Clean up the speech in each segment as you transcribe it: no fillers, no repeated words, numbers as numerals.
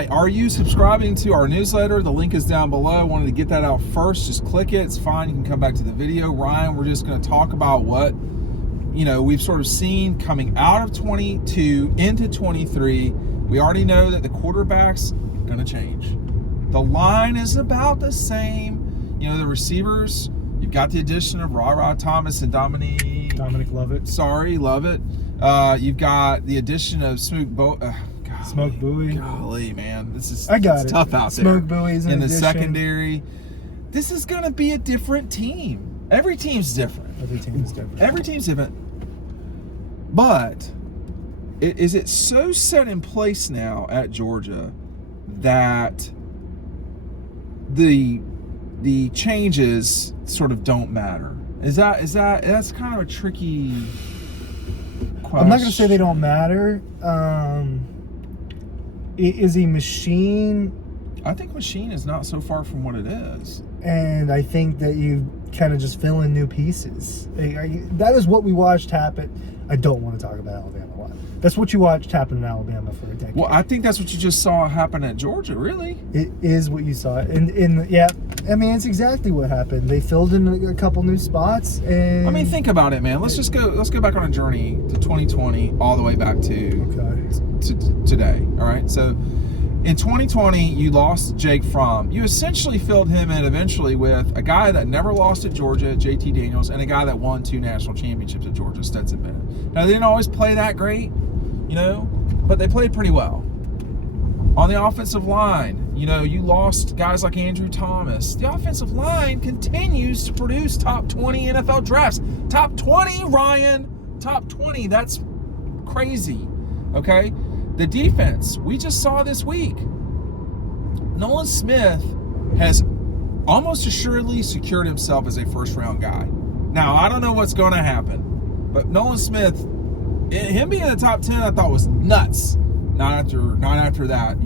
right, are you subscribing to our newsletter? The link is down below. I wanted to get that out first. Just click it. It's fine. You can come back to the video. Ryan, we're just going to talk about what, we've sort of seen coming out of 22 into 23. We already know that the quarterback's going to change. The line is about the same. The receivers, you've got the addition of Ra Thomas and Dominic Lovett. Sorry, Lovett. You've got the addition of Smoke Bowie. Golly, man. It's tough out there. Smoke Bowie's in the secondary. This is going to be a different team. Every team's different. Every team's different. But is it so set in place now at Georgia that the changes sort of don't matter? That's kind of a tricky question. I'm not going to say they don't matter. Is he machine? I think machine is not so far from what it is. And I think that you kind of just fill in new pieces. That is what we watched happen. I don't want to talk about Alabama a lot. That's what you watched happen in Alabama for a decade. Well, I think that's what you just saw happen at Georgia, really. It is what you saw. It's exactly what happened. They filled in a couple new spots. And think about it, man. Let's go back on a journey to 2020 all the way back to today. All right. So in 2020, you lost Jake Fromm. You essentially filled him in eventually with a guy that never lost at Georgia, JT Daniels, and a guy that won 2 national championships at Georgia, Stetson Bennett. Now, they didn't always play that great, but they played pretty well. On the offensive line, you lost guys like Andrew Thomas. The offensive line continues to produce top 20 NFL drafts. Top 20, Ryan. Top 20. That's crazy. Okay? The defense, we just saw this week. Nolan Smith has almost assuredly secured himself as a first-round guy. Now, I don't know what's going to happen, but Nolan Smith, him being in the top 10, I thought was nuts. Not after that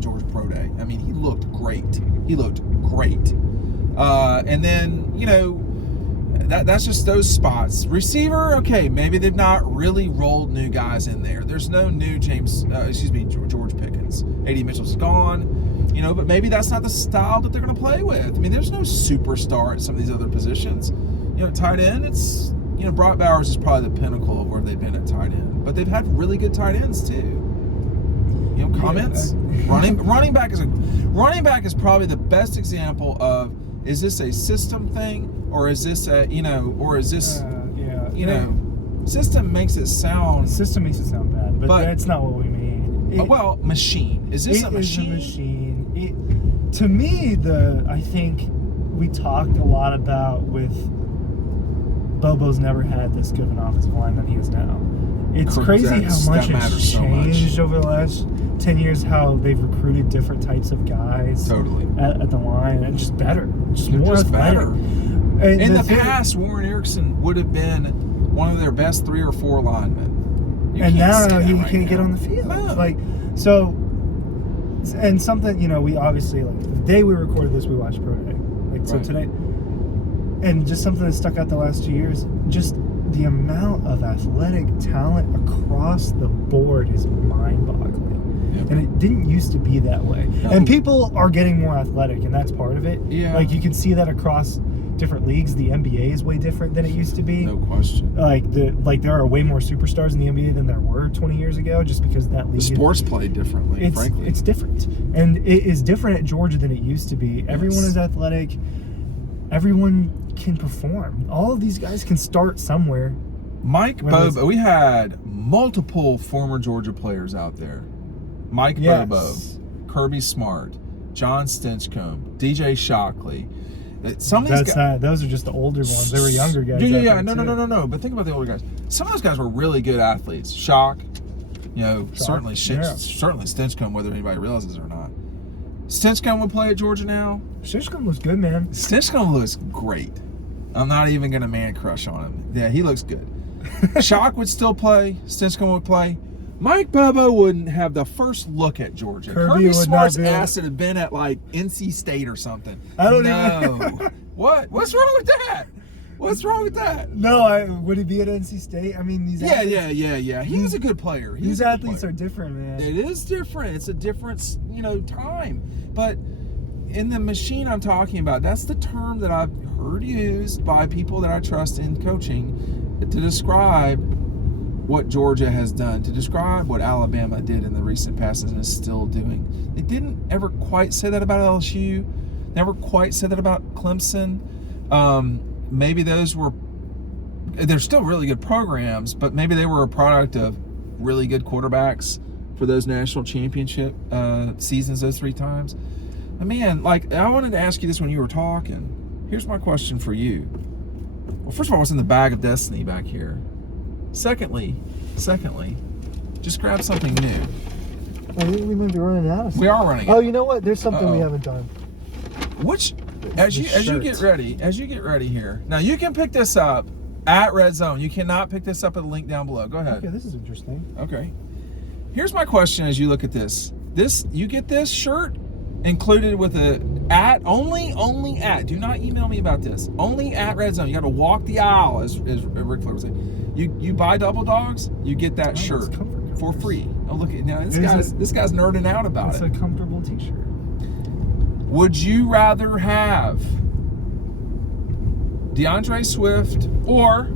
Georgia Pro Day. He looked great. And then, that's just those spots. Receiver, okay, maybe they've not really rolled new guys in there. There's no new George Pickens. A.D. Mitchell's gone, but maybe that's not the style that they're going to play with. There's no superstar at some of these other positions. Tight end, it's, Brock Bowers is probably the pinnacle of where they've been at tight end. But they've had really good tight ends, too. Comments? Running back is probably the best example of, is this a system thing, or is this system makes it sound bad, but that's not what we mean. Machine. Is this a machine? Is a machine. To me, I think we talked a lot about with Bobo's never had this good of an offensive line that he is now. It's crazy how much has changed over the last 10 years, how they've recruited different types of guys at the line, and just better. More athletic. In the past, Warren Erickson would have been one of their best 3 or 4 linemen. Now he can't get on the field. No. And something, we obviously, the day we recorded this, we watched Pro Day. So today, and just something that stuck out the last 2 years, just the amount of athletic talent across the board is mind-boggling. Yep. And it didn't used to be that way. No. And people are getting more athletic, and that's part of it. Yeah. You can see that across different leagues. The NBA is way different than it used to be. No question. There are way more superstars in the NBA than there were 20 years ago, just because that league. The sports play differently, frankly. It's different. And it is different at Georgia than it used to be. Everyone is athletic. Everyone can perform. All of these guys can start somewhere. Mike Bobo, we had multiple former Georgia players out there. Mike Bobo, Kirby Smart, John Stinchcomb, DJ Shockley. Some of these guys, those are just the older ones. They were younger guys. No. But think about the older guys. Some of those guys were really good athletes. Certainly Stinchcomb, whether anybody realizes it or not. Stinchcomb would play at Georgia now. Stinchcomb looks good, man. Stinchcomb looks great. I'm not even going to man crush on him. Yeah, he looks good. Shock would still play. Stinchcomb would play. Mike Bobo wouldn't have the first look at Georgia. Kirby Smart's ass would have been at NC State or something. I don't know. What? What's wrong with that? What's wrong with that? No, would he be at NC State? I mean, these Yeah. He was a good player. These athletes are different, man. It is different. It's a different, time. But in the machine I'm talking about, that's the term that I've heard used by people that I trust in coaching to describe what Georgia has done, to describe what Alabama did in the recent past and is still doing. They didn't ever quite say that about LSU. Never quite said that about Clemson. Maybe they're still really good programs, but maybe they were a product of really good quarterbacks for those national championship seasons those 3 times. But man, I wanted to ask you this when you were talking. Here's my question for you. Well, first of all, what's in the bag of destiny back here? Secondly, just grab something new. I think we might be running out of stuff. We are running out. out. You know what? There's something we haven't done. As you get ready here. Now you can pick this up at Red Zone. You cannot pick this up at the link down below. Go ahead. Okay, this is interesting. Okay. Here's my question as you look at this. You get this shirt included with only at. Do not email me about this. Only at Red Zone. You got to walk the aisle, as Rick Flair would say. You buy Double Dogs, you get that shirt for free. Oh, look at now. This guy's nerding out about it. It's a comfortable T-shirt. Would you rather have DeAndre Swift or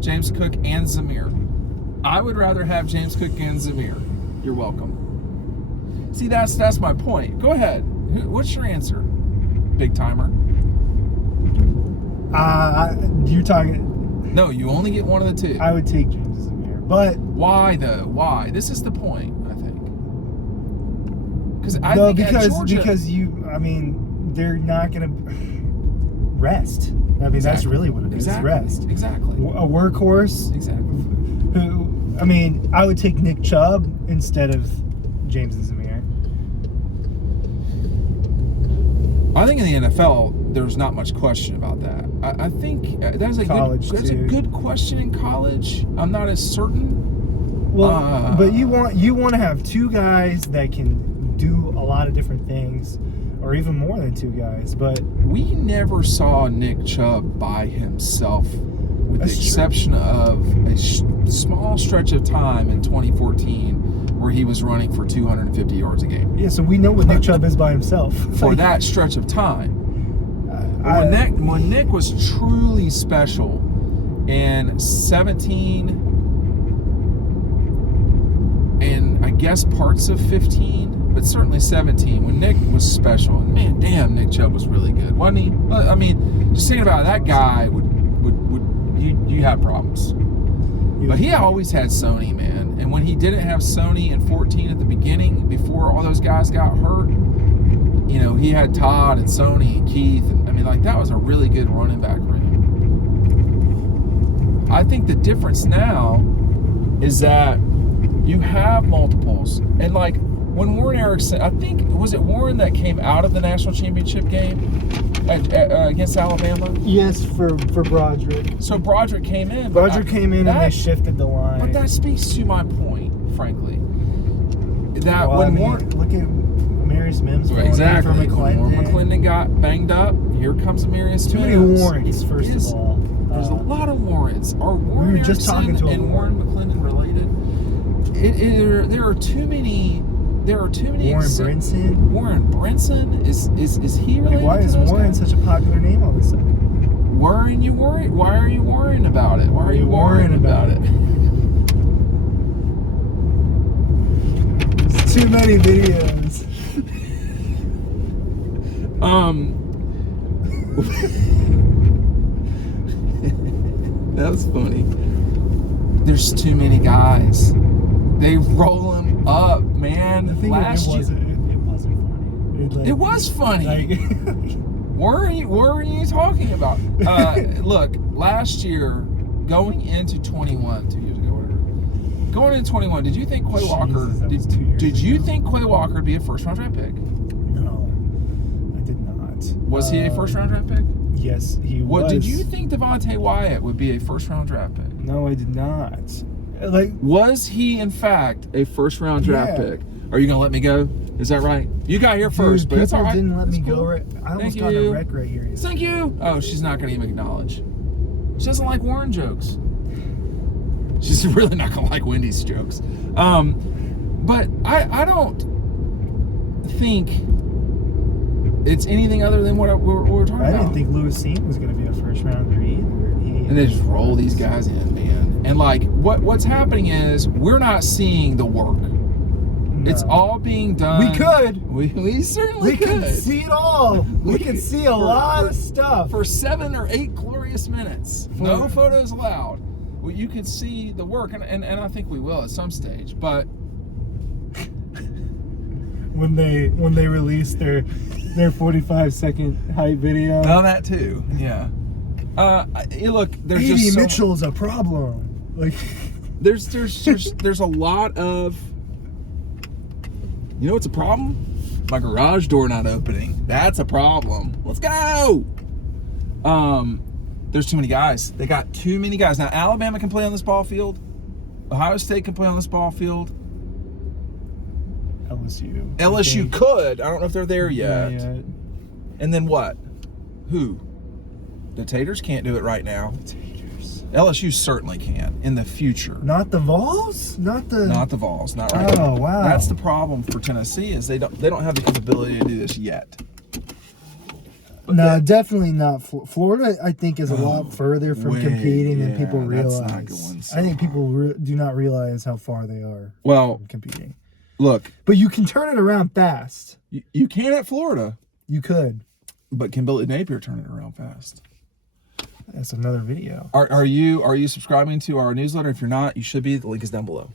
James Cook and Zamir? I would rather have James Cook and Zamir. You're welcome. See, that's my point. Go ahead. What's your answer, big timer? You talking? No, you only get one of the 2. I would take James Zamir, but why though? Why? This is the point. Because they're not gonna rest. I mean, that's really what it is. Rest. Exactly. A workhorse. Exactly. I would take Nick Chubb instead of James and Zamir. I think in the NFL, there's not much question about that. I think that's a good question in college. I'm not as certain. Well, but you want to have 2 guys that can do a lot of different things, or even more than 2 guys. But we never saw Nick Chubb by himself, with the exception of a small stretch of time in 2014 where he was running for 250 yards a game. Yeah, so we know what Nick Chubb is by himself for that stretch of time. When Nick was truly special in 17 and I guess parts of 15, but certainly 17, when Nick was special. And man, damn, Nick Chubb was really good, wasn't he? I mean, just thinking about it, that guy would you have problems. But he always had Sony, man. And when he didn't have Sony in 14 at the beginning, before all those guys got hurt, he had Todd and Sony and Keith. And that was a really good running back room. I think the difference now is that you have multiples. And when Warren Erickson, I think, was it Warren that came out of the national championship game against Alabama? Yes, for Broderick. So Broderick came in. And they shifted the line. But that speaks to my point, frankly. That when Warren... Look at Marius Mims. Exactly. When Warren McClendon got banged up, here comes Marius Mims. Too many Warrens, first of all. There's a lot of Warrens. Are Warren Erickson and Warren McClendon related? There are too many. Warren Brinson. Warren Brinson is he related? Why is Warren such a popular name all of a sudden? Why are you worrying about it? Why are you worrying about it? There's too many videos. That was funny. There's too many guys. They roll him up, man. It wasn't funny. It was funny. What were you talking about? Look, last year, going into 21, 2 years ago, whatever. Going into 21, did you think Quay Walker? Did you think Quay Walker would be a first-round draft pick? No, I did not. Was he a first-round draft pick? Yes, he was. Did you think Devontae Wyatt would be a first-round draft pick? No, I did not. Was he in fact a first-round draft pick? Are you gonna let me go? Is that right? You got here first, Dude, but it's all right. Didn't let It's me cool. go right. I almost Thank got you. a wreck right here. Thank you. Oh, she's not going to even acknowledge. She doesn't like Warren jokes. She's really not going to like Wendy's jokes. But I don't think it's anything other than what we're talking about. I didn't think Lewis Seam was going to be a first rounder either. And they just roll these guys in, man. And like, what's happening is we're not seeing the work. No. It's all being done. We could. We certainly could. We see it all. We can see a lot of stuff. For 7 or 8 glorious minutes. No photos allowed. Well, you could see the work, and I think we will at some stage. But when they release their 45-second hype video. oh, that too. Yeah. Look, there's A.D. just Mitchell's a problem. Like, there's a lot of. You know what's a problem? My garage door not opening. That's a problem. Let's go. There's too many guys. They got too many guys. Now Alabama can play on this ball field. Ohio State can play on this ball field. LSU could. I don't know if they're there yet. Yeah. And then what? Who? The Taters can't do it right now. LSU certainly can in the future. Not the Vols? Not the Vols. Not right now. Oh, wow. That's the problem for Tennessee is they don't have the capability to do this yet. But no, definitely not. Florida, I think, is a lot further from competing than people realize. That's not going so I think people do not realize how far they are well from competing. Look, but you can turn it around fast. You can at Florida. You could. But can Billy Napier turn it around fast? That's another video. Are you subscribing to our newsletter? If you're not, you should be. The link is down below.